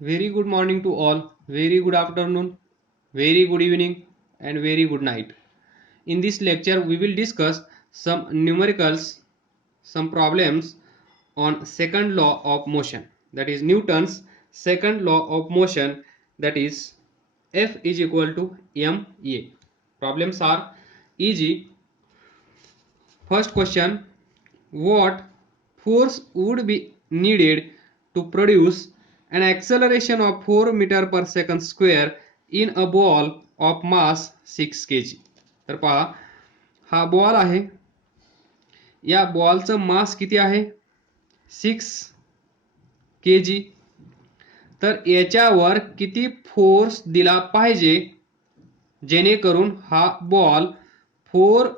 Very good morning to all, very good afternoon, very good evening, and very good night. In this lecture, we will discuss some numericals, some problems on second law of motion, that is Newton's second law of motion, that is F is equal to ma. Problems are easy. First question: what force would be needed to produce an acceleration of 4 meter per second square in a ball of mass 6 kg? तर पहा, हा ball आहे. या बॉलचं मास किती आहे? 6 kg. तर याच्यावर किती फोर्स दिला पाहिजे जेणेकरून हा ball 4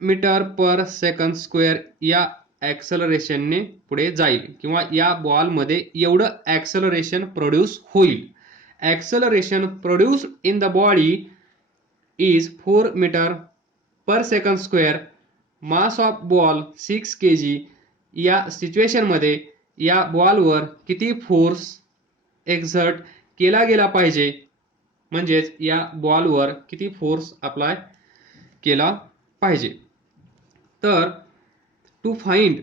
meter per second square या ॲक्सलरेशनने पुढे जाईल किंवा या बॉलमध्ये एवढं ॲक्सलरेशन प्रोड्यूस होईल. Acceleration produced in the body is 4 meter per second square. Mass of ball 6 kg. या सिच्युएशनमध्ये या बॉलवर किती फोर्स एक्झर्ट केला गेला पाहिजे, म्हणजेच या बॉलवर किती फोर्स अप्लाय केला पाहिजे. तर to find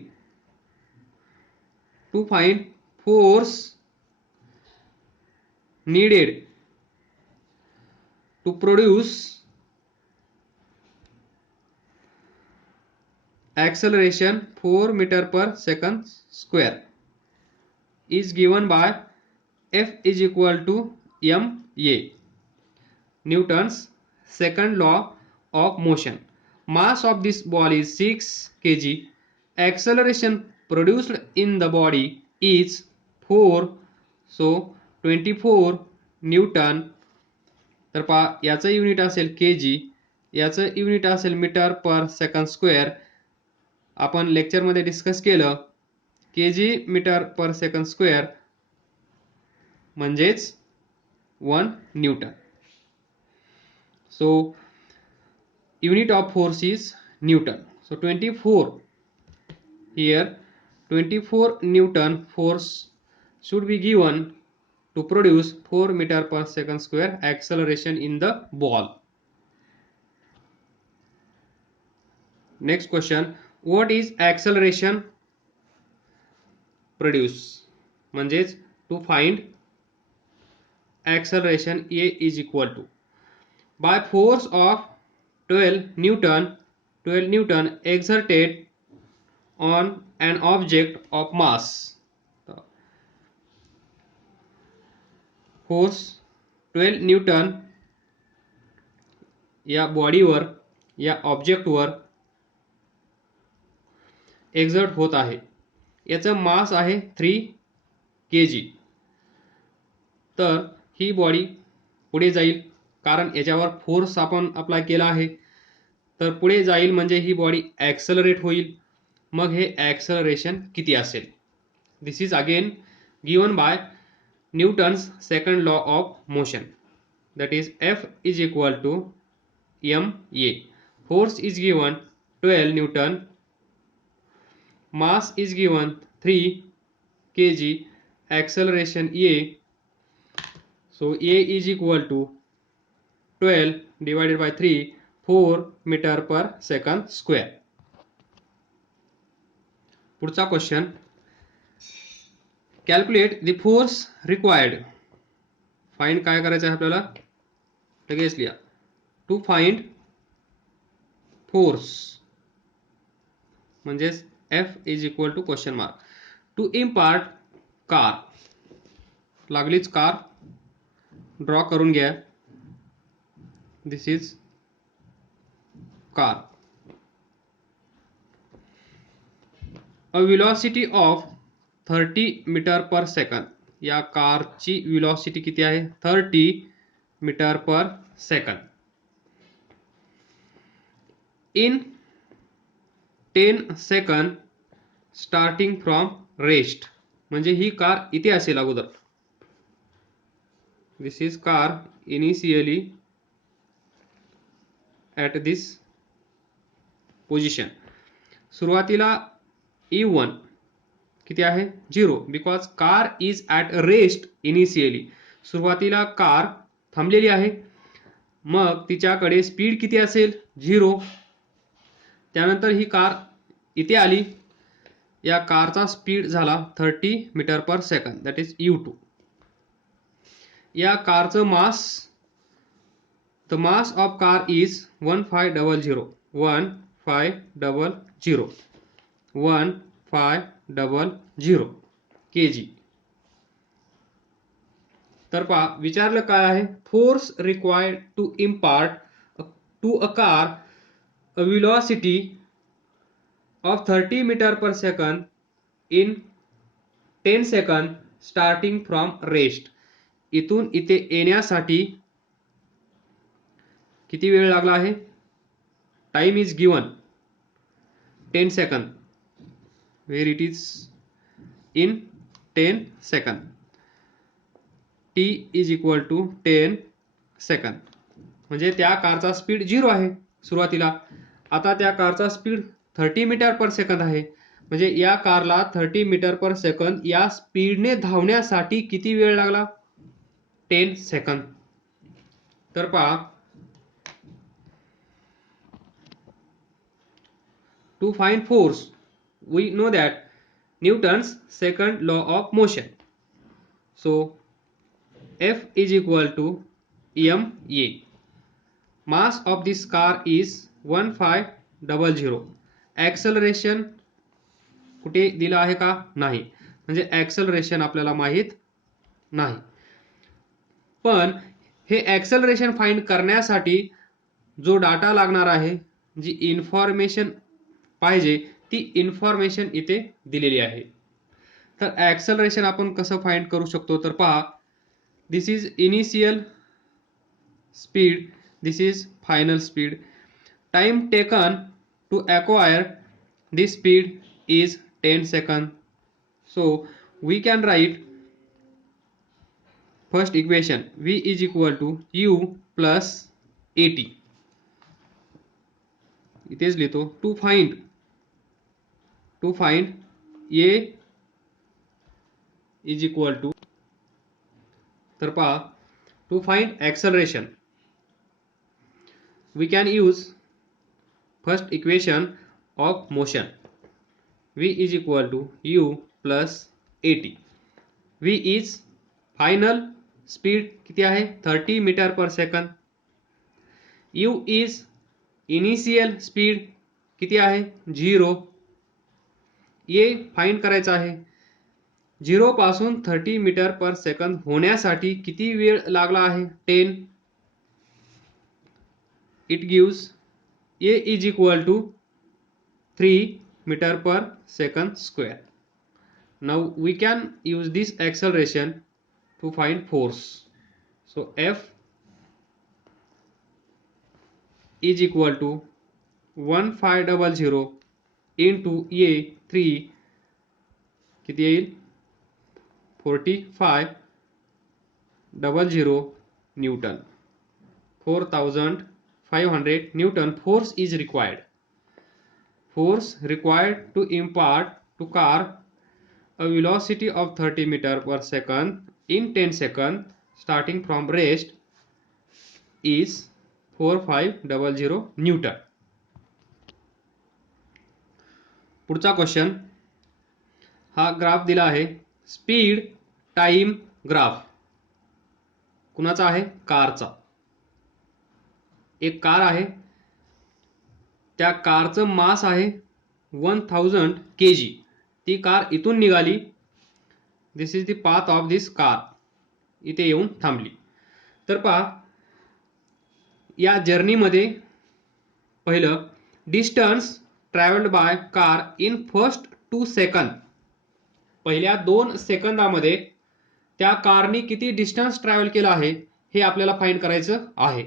force needed to produce acceleration 4 meter per second square is given by F is equal to ma. Newton's second law of motion. Mass of this ball is 6 kg. Acceleration produced in the body is 4, so 24 Newton. तर पहा, याचं unit असेल kg, याचं unit असेल metre per second square. आपण लेक्चरमध्ये discuss केलं, kg metre per second square म्हणजेच 1 Newton. So unit of force is Newton. So 24 here, 24 Newton force should be given to produce 4 meter per second square acceleration in the ball. Next question: what is acceleration produce? म्हणजेच to find acceleration A is equal to by force of 12 Newton exerted on an object of mass. Force 12 Newton या बॉडीवर, या ऑब्जेक्टवर exert होत आहे. याचं मास आहे 3 kg. तर ही body पुढे जाईल, कारण याच्यावर फोर्स आपण अप्लाय केला आहे. तर पुढे जाईल म्हणजे ही बॉडी ॲक्सलरेट होईल. मग हे ॲक्सलरेशन किती असेल? This is again given by Newton's second law of motion, that is F is equal to ma. Force is given 12 Newton, mass is given 3 kg, acceleration A. So A is equal to 12 divided by 3, 4 meter per second square. पुढचा question: calculate the force required. Find काय करायचं आहे आपल्याला? लगेच लिहा. To find force म्हणजेच F is equal to question mark. To impart car. लागलीच car draw करून घ्या. This is car. A velocity of 30 metre per second. या कारची वेलोसिटी किती आहे? 30 metre per second. In 10 second starting from rest. म्हणजे ही कार इथे असेल अगोदर. This is car initially at this position. सुरुवातीला E1 किती आहे 0 because car is at rest initially. सुरुवातीला कार थांबलेली आहे, मग तिच्याकडे स्पीड किती असेल 0. त्यानंतर ही कार इथे आली, या कारचा स्पीड झाला 30 metre per second, that is u2. या कारचं mass, the mass of car is 1500 kg. तर पहा विचारलं काय आहे, force required to impart to a car a velocity of 30 meter per second in 10 second starting from rest. इथून इथे येण्यासाठी किती वेळ लागला आहे, time is given 10 second, where it is in 10 second. t is equal to 10 second. म्हणजे त्या कारचा स्पीड 0 आहे सुरुवातीला. आता त्या कारचा स्पीड 30 मीटर पर सेकंद आहे, म्हणजे या कारला 30 मीटर पर सेकंद या स्पीडने धावण्यासाठी किती वेळ लागला, 10 सेकंद. तर पहा, to find force we know that Newton's second law of motion. So F is equal to ma. Mass of this car is 1500. Acceleration कुठे दिलं आहे का, नाही, म्हणजे ॲक्सलरेशन आपल्याला माहित नाही. पण हे ॲक्सलरेशन फाइंड करण्यासाठी जो डाटा लागणार आहे, जी इन्फॉर्मेशन पाहिजे, ती इन्फॉर्मेशन इथे दिलेली आहे. तर ॲक्सलरेशन आपण कसं फाइंड करू शकतो, तर पहा, this is initial speed, this is final speed. Time taken to acquire this speed is 10 seconds. So we can write first equation, v is equal to u plus at. इथेच लिहितो, to find a is equal to, तर पहा, to find acceleration we can use first equation of motion, v is equal to u plus at. v is final speed किती आहे 30 metre per second. u is initial speed किती आहे 0. a find करायचा आहे, 0 पासून 30 metre per second होण्यासाठी किती वेळ लागला आहे 10. It gives a is equal to 3 meter per second square. Now we can use this acceleration to find force. So F is equal to 1500 into a 3 किती येईल 4500 Newton. 4500 Newton force is required. Force required to impart to car a velocity of 30 meter per second in 10 seconds starting from rest is 4500 Newton. पुढचा question, हा graph दिला आहे, speed time graph. कुणाचा आहे, कारचा. एक कार आहे, त्या कारचं मास आहे 1000 kg. ती कार इथून निघाली, this is the path of this car, इथे येऊन थांबली. तर पहा, या जर्नीमध्ये पहिलं distance travelled by car in first 2 second. पहिल्या 2 सेकंदामध्ये त्या कारने किती डिस्टन्स ट्रॅव्हल केलं आहे हे आपल्याला फाइंड करायचं आहे.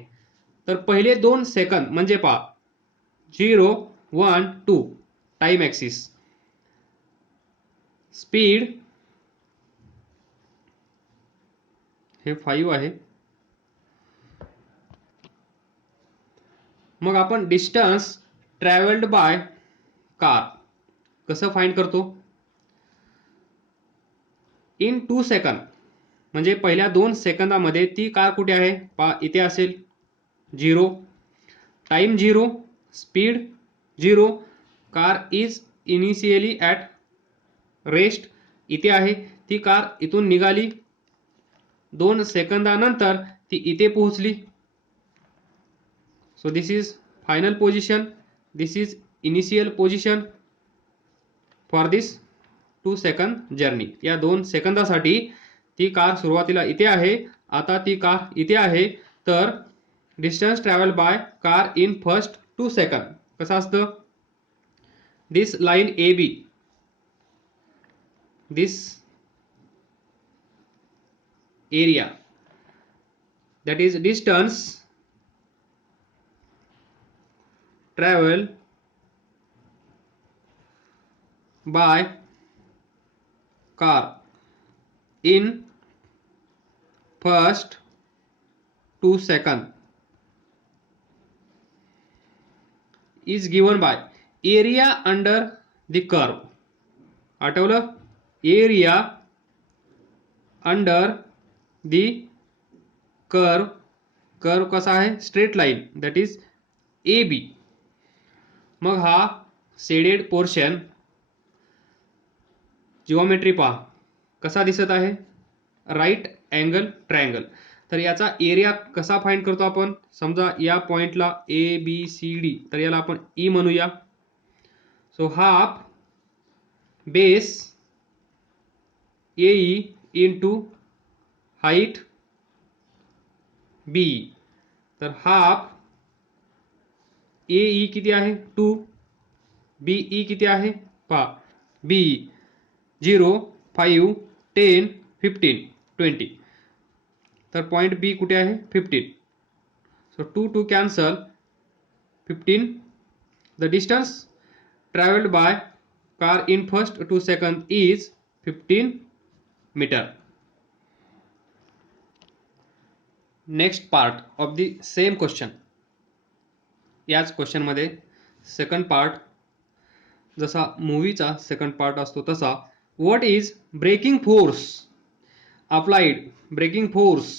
तर पहिले 2 सेकंद म्हणजे पहा 0 1 2 टाइम ॲक्सिस. स्पीड हे 5 आहे. मग आपण डिस्टन्स ट्रॅव्हल्ड बाय कार कसं फाइंड करतो, इन 2 सेकंद, म्हणजे पहिल्या 2 सेकंदामध्ये ती कार कुठे आहे पहा, इथे असेल. 0, time 0, speed 0, car is initially at rest इथे आहे. ती कार इथून निघाली, 2 सेकंदानंतर ती इथे पोहोचली. So this is final position, this is initial position for this 2 second journey. या 2 सेकंदासाठी ती कार सुरुवातीला इथे आहे, आता ती कार इथे आहे. तर distance travel by car in first 2 second कसं असतं, this line A B, this area, that is distance travel by car in first 2 seconds is given by area under the curve. आठवलं, area under the curve, curve कसा आहे straight line, that is A B. मग हा shaded portion geometry पहा कसा दिसत आहे, right angle triangle. तर याचा एरिया कसा फाइंड करतो आपण, समजा या पॉइंटला ए बी सी डी, तर याला आपण ई म्हणूया. सो हाफ बेस ए इंटू हाईट बी. तर हाफ ए किती आहे 2, बी किती आहे पहा, बी 0, 5, 10, 15, 20. तर पॉइंट बी कुठे आहे 15. So 2 cancel, 15. The distance travelled by car in first 2 second is 15 meter. Next part of the same question. याच क्वेश्चनमध्ये सेकंड पार्ट, जसा मूवीचा सेकंड पार्ट असतो तसा, what is braking force applied. Braking force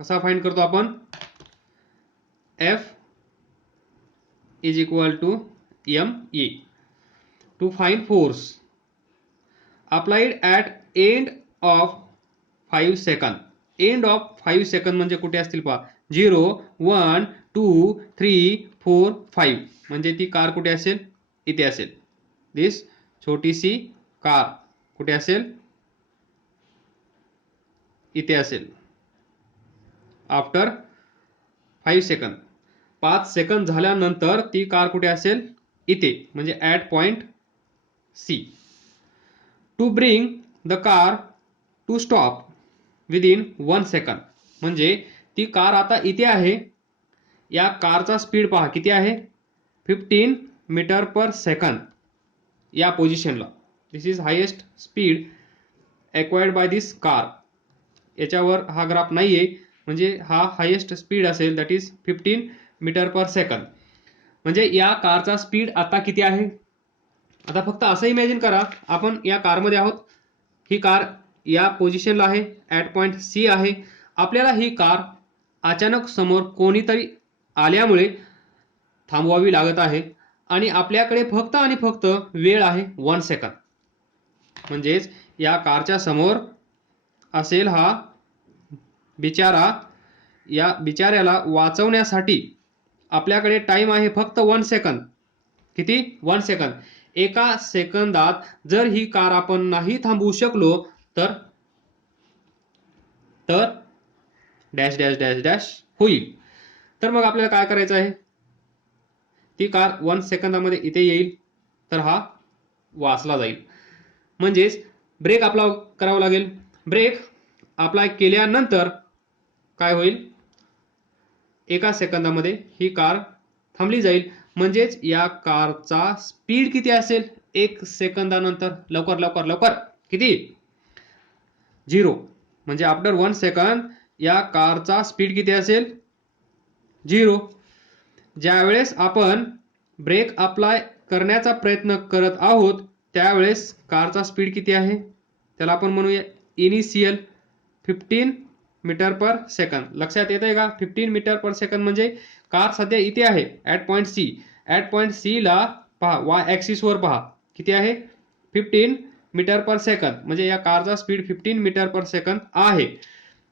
कसा फाइंड करतो आपण, F is equal to ME. To find force applied at end of 5 second. End of 5 second म्हणजे कुठे असतील पहा, 0, 1, 2, 3, 4, 5. म्हणजे ती कार कुठे असेल, इथे असेल. दिस छोटीशी कार कुठे असेल, इथे असेल. आफ्टर 5 सेकंद, 5 सेकंद झाल्यानंतर ती कार कुठे असेल, इथे, म्हणजे at point C. To bring the car to stop within 1 second. म्हणजे ती कार आता इथे आहे, या कारचा स्पीड पहा किती आहे, 15 मीटर पर सेकंद या पोझिशनला. This is highest speed acquired by this car. याच्यावर हा ग्राफ नाही आहे, म्हणजे हा हायेस्ट स्पीड असेल, that is 15 metre per second. म्हणजे या कारचा स्पीड आता किती आहे. आता फक्त असं इमॅजिन करा, आपण या कारमध्ये आहोत, ही कार या पोझिशनला आहे, ॲट पॉइंट सी आहे. आपल्याला ही कार अचानक समोर कोणीतरी आल्यामुळे थांबवावी लागत आहे, आणि आपल्याकडे फक्त आणि फक्त वेळ आहे 1 सेकंद. म्हणजेच या कारच्या समोर असेल हा बिचारा, या बिचाऱ्याला वाचवण्यासाठी आपल्याकडे टाइम आहे फक्त 1 सेकंद. किती, 1 सेकंद. एका सेकंदात जर ही कार आपण नाही थांबवू शकलो तर डॅश डॅश डॅश डॅश होईल. तर मग आपल्याला काय करायचं आहे, ती कार 1 सेकंदामध्ये इथे येईल, तर हा वाचला जाईल. म्हणजेच ब्रेक अप्लाय करावा लागेल. ब्रेक अप्लाय केल्यानंतर काय होईल, एका सेकंदामध्ये ही कार थांबली जाईल. म्हणजेच या कारचा स्पीड किती असेल 1 सेकंदानंतर, लवकर लवकर लवकर किती, 0. म्हणजे आफ्टर 1 सेकंद या कारचा स्पीड किती असेल, 0. ज्यावेळेस आपण ब्रेक अप्लाय करण्याचा प्रयत्न करत आहोत त्यावेळेस कारचा स्पीड किती आहे, त्याला आपण म्हणूया इनिशियल 15 मीटर पर सेकंद. लक्षात येत आहे का? 15 मीटर पर सेकंद म्हणजे कार सध्या इथे आहे at point C. At point C ला पहा, वाय ॲक्सिस वर पहा किती आहे, 15 मीटर पर सेकंद. म्हणजे या कारचा स्पीड 15 मीटर पर सेकंद आहे.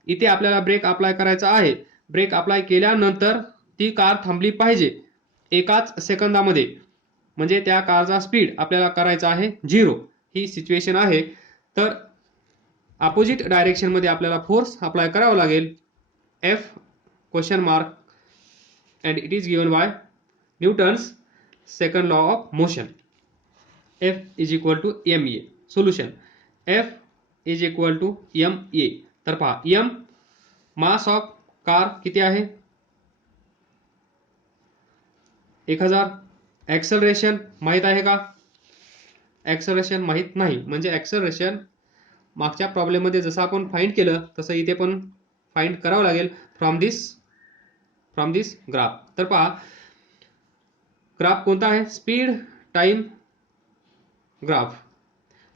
इथे आपल्याला ब्रेक अप्लाय करायचा आहे. ब्रेक अप्लाय केल्यानंतर ती कार थांबली पाहिजे एकाच सेकंदामध्ये. म्हणजे त्या कारचा स्पीड आपल्याला करायचा आहे 0. ही सिच्युएशन आहे. तर अपोजिट डायरेक्शन मध्ये आपल्याला फोर्स अप्लाय करावा लागेल F question mark and it is given by Newton's second law of motion. F is equal to ma. Solution F is equal to ma. तर पहा, m मास ऑफ कार किती आहे, 1000. Acceleration माहित आहे का? Acceleration माहित नाही. म्हणजे ऍक्सलरेशन मागच्या प्रॉब्लेम मध्ये जसं आपण फाइंड केलं तसं इथे पण फाइंड करावं लागेल फ्रॉम दिस ग्राफ. तर पहा, ग्राफ कोणता आहे, speed time graph.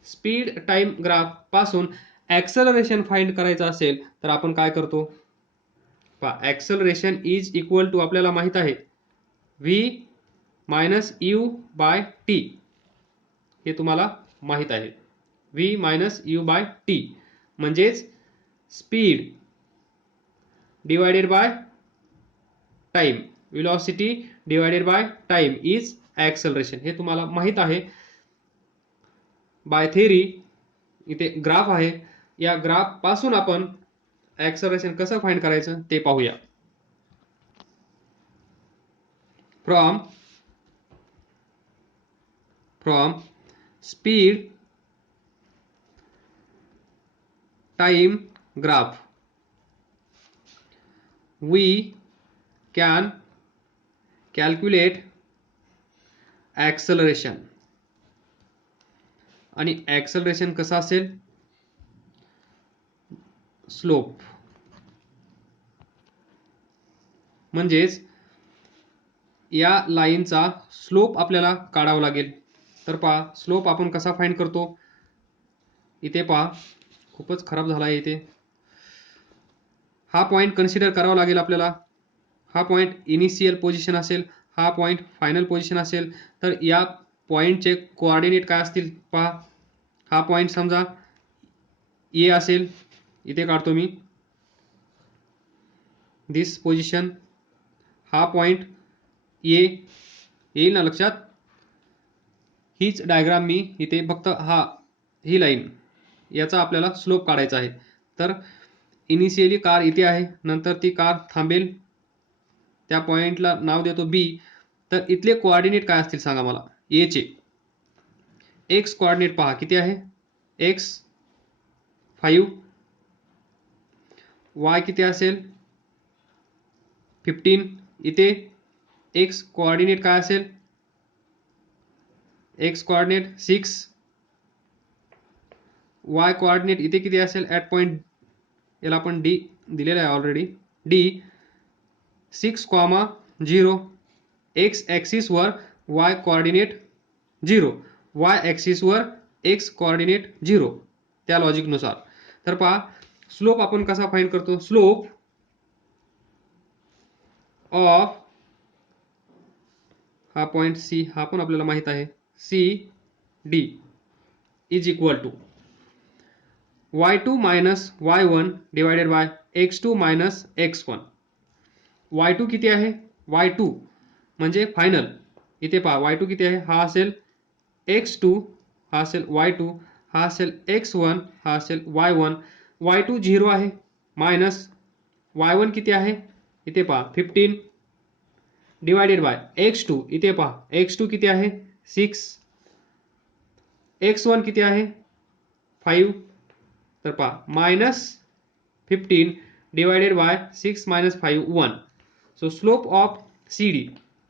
Speed time graph पासून ऍक्सलरेशन फाइंड करायचं असेल तर आपण काय करतो पहा, ऍक्सलरेशन इज इक्वल टू आपल्याला माहित आहे v minus u by T. हे तुम्हाला माहित आहे, v minus u by T म्हणजेच speed divided by time, velocity divided by time is acceleration. हे तुम्हाला माहित आहे बाय थेरी. इथे ग्राफ आहे, या ग्राफ पासून आपण ऍक्सलरेशन कसं फाइंड करायचं ते पाहूया. From speed time graph we can calculate acceleration. आणि acceleration कसं असेल, स्लोप. म्हणजेच या लाईनचा स्लोप आपल्याला काढावा लागेल. तर पहा, स्लोप आपण कसा फाइंड करतो, इथे पहा खूपच खराब झाला आहे. इथे हा पॉइंट कन्सिडर करावा लागेल आपल्याला. हा पॉइंट इनिशियल पोझिशन असेल, हा पॉइंट फायनल पोझिशन असेल. तर या पॉइंटचे कोऑर्डिनेट काय असतील पहा. हा पॉइंट समजा ए असेल, इथे काढतो मी दिस पोझिशन. हा पॉइंट ए येईल ना लक्षात. हीच डायग्राम मी इथे फक्त ही लाईन याचा आपल्याला स्लोप काढायचा आहे. तर इनिशियली कार इथे आहे, नंतर ती कार थांबेल, त्या पॉइंटला नाव देतो बी. तर इथले कोऑर्डिनेट काय असतील सांगा मला. ए चे एक्स कोऑर्डिनेट पहा किती आहे, एक्स 5, वाय किती असेल 15. इथे एक्स कोऑर्डिनेट काय असेल, एक्स कोऑर्डिनेट 6, वाय कोऑर्डिनेट इथे किती असेल ॲट पॉइंट, याला आपण डी दिलेला आहे ऑलरेडी, डी 6,0. एक्स ॲक्सिस वर वाय कोऑर्डिनेट 0, वाय ॲक्सिस वर एक्स कोऑर्डिनेट 0, त्या लॉजिकनुसार. तर पहा, स्लोप आपण कसा फाइंड करतो, स्लोप ऑफ हा पॉइंट सी, हा पण आपल्याला माहित आहे, C D is equal to y2 minus y1 divided by x2 minus x1. y2 किती आहे, y2 म्हणजे फायनल. इथे पहा y2 किती आहे, हा असेल x2, हा असेल y2, हा असेल x1, हा असेल y1. y2 0 आहे, मायनस y1 किती आहे, इथे पहा 15 डिवायडेड बाय x2. इथे पहा x2 किती आहे 6, x1 किती आहे 5. तर पहा minus 15 divided by 6 minus 5 1. So slope of CD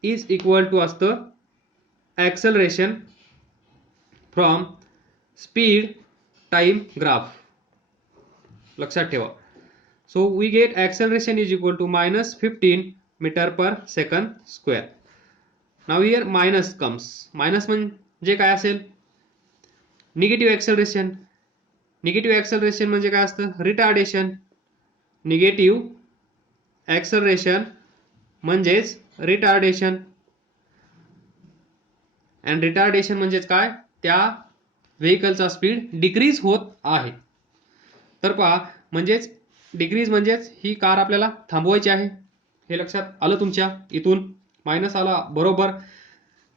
is equal to असतं acceleration from speed time graph. लक्षात ठेवा. So we get acceleration is equal to minus 15 metre per second square. Now here minus comes. Minus म्हणजे काय असेल, negative acceleration. Negative acceleration म्हणजे काय असतं? Retardation. Negative acceleration म्हणजेच रिटार्डेशन. अँड रिटार्डेशन म्हणजेच काय? त्या व्हेकलचा स्पीड डिक्रीज होत आहे. तर पहा, म्हणजेच डिक्रीज म्हणजेच ही कार आपल्याला थांबवायची आहे. हे लक्षात आलं तुमच्या? इथून मायनस आला बरोबर.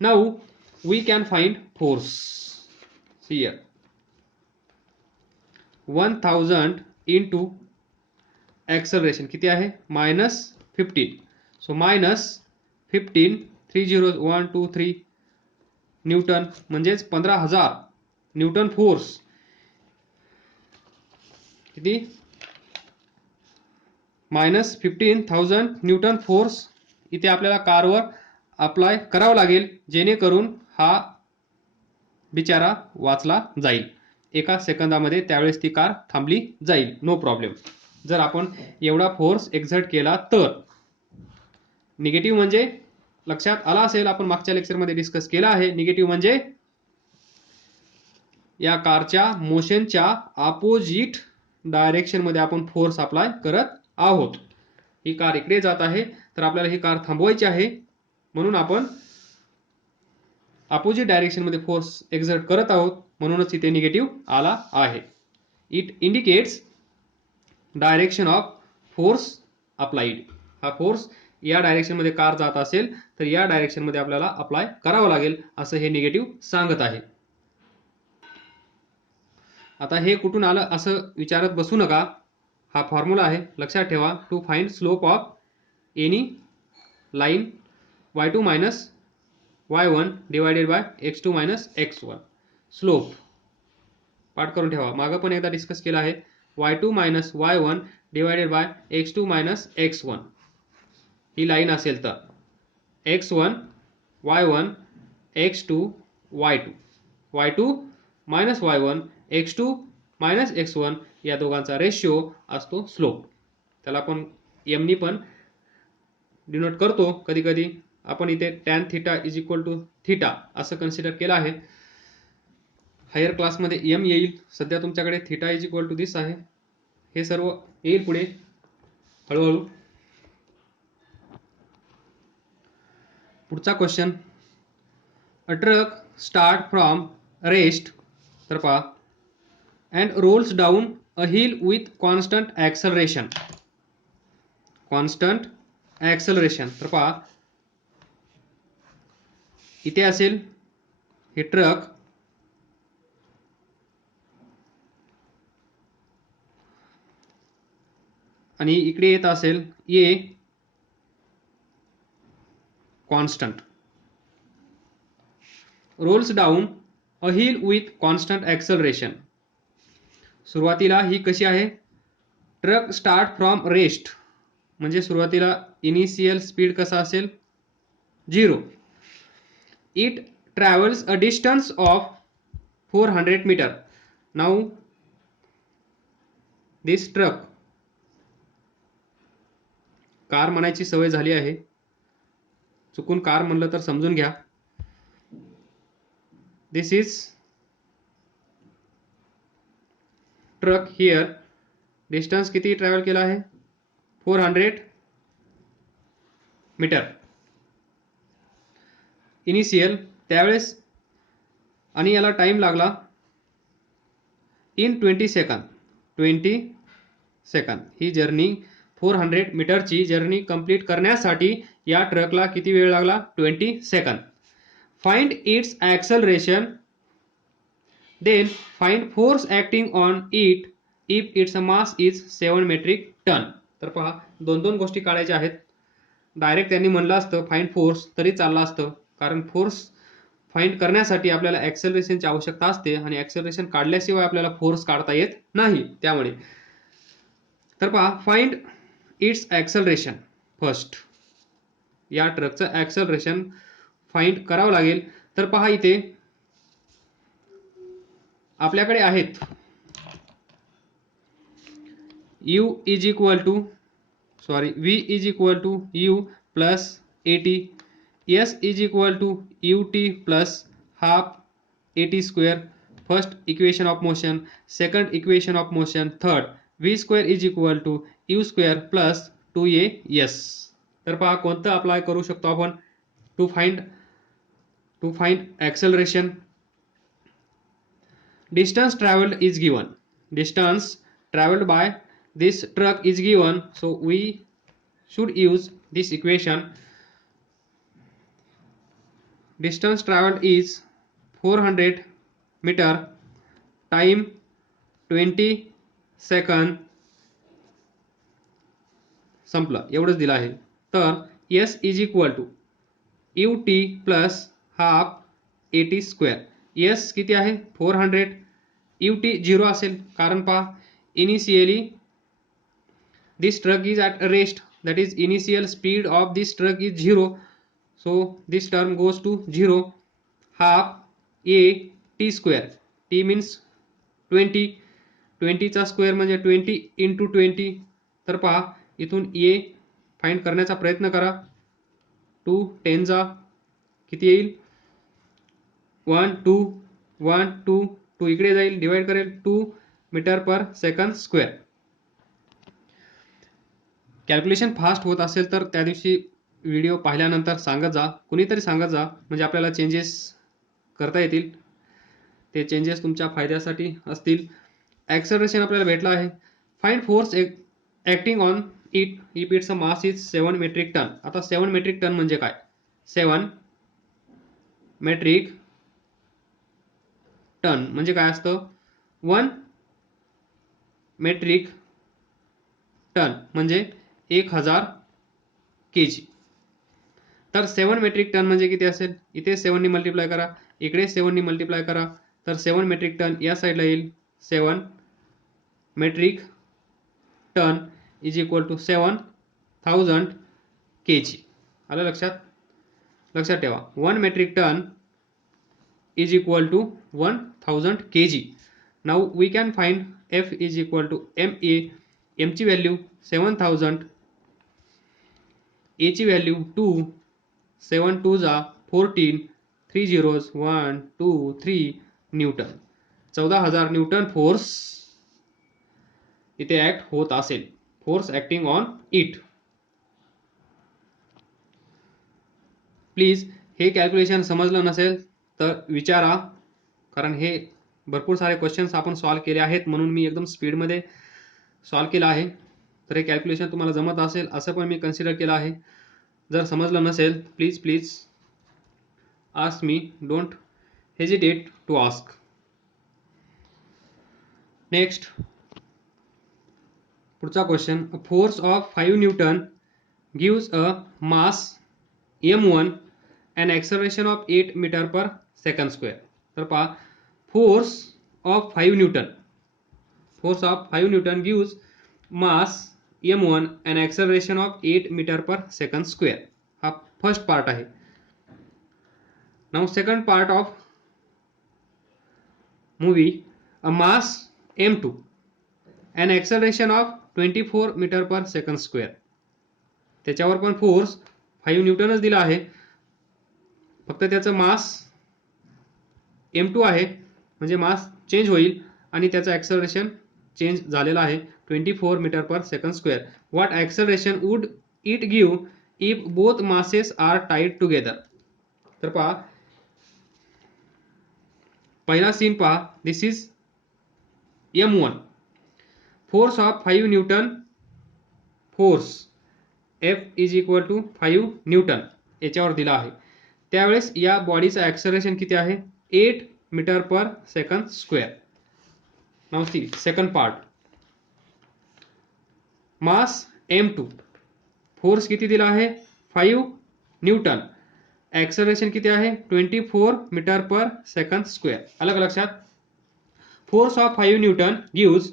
Now we can find force. Here 1000 into acceleration किती आहे? -15. सो -15 30 1 2 3 न्यूटन म्हणजेच 15,000 न्यूटन फोर्स. किती? -15,000 न्यूटन फोर्स इथे आपल्याला कारवर अप्लाय करावं लागेल, जेणेकरून हा बिचारा वाचला जाईल एका सेकंदामध्ये. त्यावेळेस ती कार थांबली जाईल, नो प्रॉब्लेम. जर आपण एवढा फोर्स एक्झर्ट केला तर. निगेटिव्ह म्हणजे लक्षात आला असेल, आपण मागच्या लेक्चरमध्ये डिस्कस केला आहे. निगेटिव्ह म्हणजे या कारच्या मोशनच्या अपोजिट डायरेक्शन मध्ये आपण फोर्स अप्लाय करत आहोत. ही कार इकडे जात आहे, तर आपल्याला ही कार थांबवायची आहे, म्हणून आपण अपोजिट डायरेक्शन मध्ये फोर्स एक्झर्ट करत आहोत, म्हणूनच इथे निगेटिव्ह आला आहे. It indicates direction of force applied. हा फोर्स या डायरेक्शन मध्ये कार जात असेल तर या डायरेक्शन मध्ये आपल्याला अप्लाय करावं लागेल, असं हे निगेटिव्ह सांगत आहे. आता हे कुठून आलं असं विचारत बसू नका. हा फॉर्म्युला आहे, लक्षात ठेवा. To find slope of any line y2 minus y1 divided by x2 minus x1. Slope पाठ करून ठेवा, मागं पण एकदा डिस्कस केला आहे. y2 minus y1 divided by x2 minus x1 he line असेल तर x1 y1 x2 y2 y2 minus y1 x2 minus x1 या दोघांचा रेशिओ असतो स्लोप. त्याला आपण m नी पण डिनोट करतो कधी कधी. आपण इथे tan theta is equal to theta असं कन्सिडर केलं आहे. हायर क्लासमध्ये m येईल, सध्या तुमच्याकडे theta is equal to this आहे. हे सर्व येईल पुढे हळूहळू. पुढचा question, a truck start from rest, तर पहा, and rolls down a hill with constant acceleration. constant acceleration. तर पहा, इथे असेल हे ट्रक, आणि इकडे येत असेल a constant. Rolls down a hill with constant acceleration. सुरुवातीला ही कशी आहे? ट्रक स्टार्ट फ्रॉम रेस्ट म्हणजे सुरुवातीला इनिशियल स्पीड कसा असेल? 0. It travels a distance of 400 meter. Now this truck, car म्हणायची सवय झाली आहे, चुकून कार म्हणलं तर समजून घ्या. This is truck. Here distance किती ट्रॅव्हल केला आहे? 400 मीटर इनिशियल त्यावेळेस, आणि याला टाइम लागला in 20 second. 20 second he journey 400 मीटरची जर्नी कंप्लीट करण्यासाठी या ट्रकला किती वेळ लागला? 20 second. Find its acceleration, then find force acting on it if its mass is 7 metric ton. तर पहा, दोन दोन गोष्टी काढायच्या आहेत. डायरेक्ट त्यांनी म्हणलं असतं फाइंड फोर्स तरी चाललं असतं, कारण फोर्स फाइंड करण्यासाठी आपल्याला ॲक्सलरेशनची आवश्यकता असते, आणि ॲक्सलरेशन काढल्याशिवाय आपल्याला फोर्स काढता येत नाही. त्यामुळे तर पहा, फाइंड इट्स ॲक्सलरेशन फर्स्ट. या ट्रकचं ॲक्सलरेशन फाइंड करावं लागेल. तर पहा, इथे आपल्याकडे आहेत u is equal to v is equal to u plus at, s is equal to ut plus half at square first equation of motion, second equation of motion, third v square is equal to u square plus 2as. तर पहा कोणतं apply करू शकतो आपण to find acceleration. Distance traveled is given. Distance traveled by this truck is given, so we should use this equation. Distance traveled is 400 meter, time 20 second. संपलं, एवढंच दिलं आहे. तर s is equal to U T plus half A T square. s किती आहे 400, U T 0 असेल कारण पहा initially this truck is at rest, that is initial speed of this truck is 0, so this term goes to 0. half a t square, t means 20, 20 चा square म्हणजे 20 into 20. तर पहा इथून a फाइंड करण्याचा प्रयत्न करा. 2 10 चा किती येईल 1 2 1 2 2 इकडे जाईल, डिवाइड करेल 2 metre per second square. Calculation fast होत असेल तर त्या दिवशी व्हिडिओ पाहिल्यानंतर सांगत जा, कुणीतरी सांगत जा, म्हणजे आपल्याला चेंजेस करता येतील. ते चेंजेस तुमच्या फायद्यासाठी असतील. ॲक्सेलरेशन आपल्याला भेटलं आहे. Find force acting on it if it's a mass is 7 metric ton. आता 7 मेट्रिक टन म्हणजे काय? 7 मेट्रिक टन म्हणजे काय असतं? 1 मेट्रिक टन म्हणजे 1000 kg. तर 7 मेट्रिक टन म्हणजे किती असेल? इथे 7 नी मल्टिप्लाय करा, इकडे 7 नी मल्टिप्लाय करा, तर 7 मेट्रिक टन या साईडला येईल. 7 metric ton is equal to 7000 kg. आलं लक्षात? लक्षात ठेवा 1 metric ton is equal to 1000 kg. Now we can find F is equal to MA. M ची व्हॅल्यू 7000, A ची व्हॅल्यू 2, 7 2 जा 14, 3 zeros 1 2 3 न्यूटन. 14000 न्यूटन फोर्स इथे ऍक्ट होत असेल. Force acting on it. Please हे कॅल्क्युलेशन समजलं नसेल तर विचारा, कारण हे भरपूर सारे क्वेश्चन्स आपण सॉल्व केले आहेत म्हणून मी एकदम स्पीडमध्ये सॉल्व केलं आहे. तर हे कॅल्क्युलेशन तुम्हाला जमत असेल असं पण मी कन्सिडर केलं आहे. जर समजलं नसेल please ask me, don't hesitate to ask. Next पुढचा question. Force of 5 newton gives a mass m1 and acceleration of 8 metre per second square. तर पहा force of 5 newton gives mass m1 and acceleration of 8 metre per second square. हा first part आहे. Now second part of movie. A mass m2 and acceleration of 24 metre per second square. त्याच्यावर पण force 5 न्यूटनच दिला आहे, फक्त त्याचं मास m2 आहे म्हणजे मास चेंज होईल आणि त्याचं ॲक्सेलरेशन चेंज झालेला आहे 24 metre per second square. What acceleration would it give if both masses are tied together. तर पहा पहिला सीन पहा. This is m1. Force of 5 newton, force F is equal to 5 newton याच्यावर दिला आहे. त्यावेळेस या बॉडीचं ॲक्सेलरेशन किती आहे? 8 metre per second square. Now see second part. Mass m2, force किती दिला आहे? 5 न्यूटन. ॲक्सेलरेशन किती आहे? 24 मीटर पर सेकंड स्क्वेअर. अलग लक्षात. Force of 5 newton gives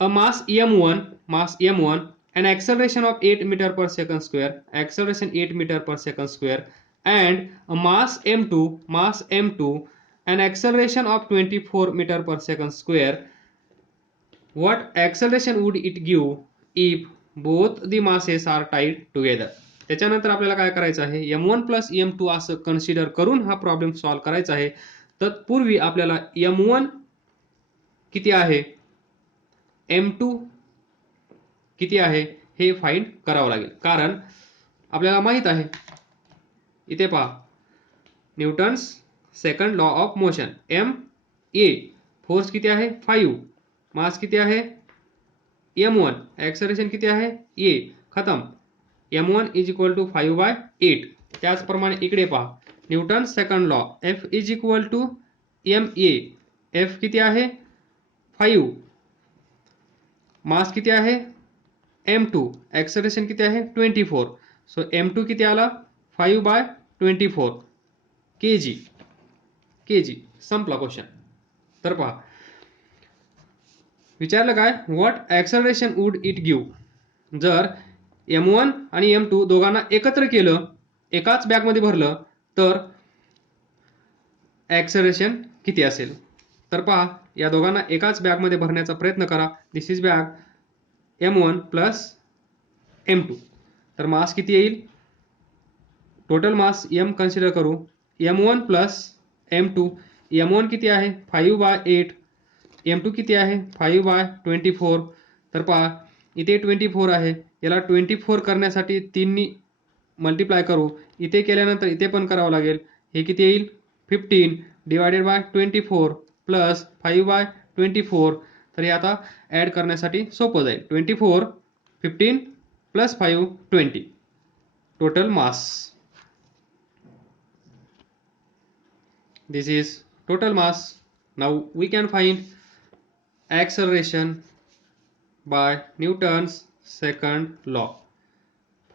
a mass m1 and acceleration of 8 meter per second square, acceleration 8 meter per second square, and a mass m2 and acceleration of 24 meter per second square. What acceleration would it give if both the masses are tied together? त्याच्यानंतर आपल्याला काय करायचं आहे, m1 plus m2 असं consider करून हा problem solve करायचा आहे. तत्पूर्वी आपल्याला m1 किती आहे, m2 किती आहे हे फाइंड करावं लागेल. कारण आपल्याला माहित आहे, इथे पहा, Newton's second law of motion, M A, force किती आहे 5, मास किती आहे m1, ॲक्सलरेशन किती आहे a, खतम. m1 is equal to 5/8. त्याचप्रमाणे इकडे पहा, Newton second law, F is equal to ma, F किती आहे 5, मास किती आहे m2, ॲक्सलरेशन किती आहे 24. सो m2 किती आला 5/24 kg. संपला क्वेश्चन. तर पहा, विचारलं काय, what acceleration would it give, जर m1 आणि m2 दोघांना एकत्र केलं, एकाच बॅगमध्ये भरलं, तर ॲक्सलरेशन किती असेल. तर पहा, या दोघांना एकाच बॅगमध्ये भरण्याचा प्रयत्न करा. This is bag m1 plus m2. तर मास किती येईल, टोटल मास m कन्सिडर करू, m1 प्लस m2. m1 किती आहे 5/8, m2 किती आहे 5/24. तर पहा, इथे 24 आहे, याला 24 करण्यासाठी 3 नी मल्टिप्लाय करू, इथे केल्यानंतर इथे पण करावं लागेल. हे किती येईल 15 डिवायडेड बाय 24 प्लस 5/24. तर हे आता ॲड करण्यासाठी सोपं जाईल. 24, 15 plus 5, 20. Total mass, this is total mass. Now we can find acceleration by Newton's second law.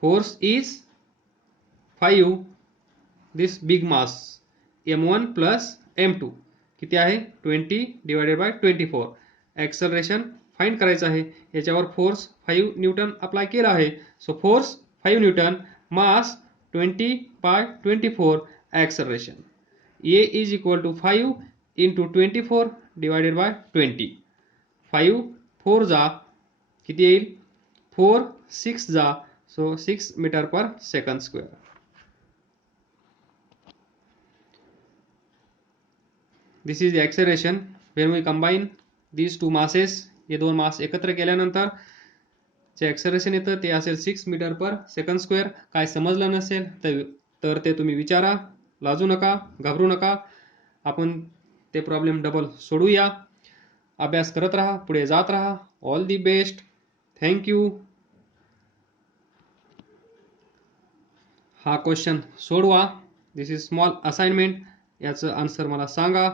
Force is 5, this big mass m1 plus m2 किती आहे 20 डिवायडेड बाय 24. ॲक्सलरेशन फाइंड करायचं आहे, याच्यावर फोर्स 5 न्यूटन अप्लाय केला आहे. So force 5 Newton, mass 20/24, acceleration A is equal to 5 into 24 divided by 20. 5 4 जा किती येईल 4 6 जा, so 6 meter per second square. This is the acceleration when we combine these two masses. हे दोन मास एकत्र केल्यानंतर जे ॲक्सलरेशन येतं ते असेल 6 मीटर पर सेकंड स्क्वेअर. काय समजलं नसेल तर ते तुम्ही विचारा, लाजू नका, घाबरू नका. आपण ते प्रॉब्लेम डबल सोडूया. अभ्यास करत राहा, पुढे जात राहा. All the best. Thank you. हा क्वेश्चन सोडवा. दिस इज स्मॉल असाइनमेंट. याचं आन्सर मला सांगा.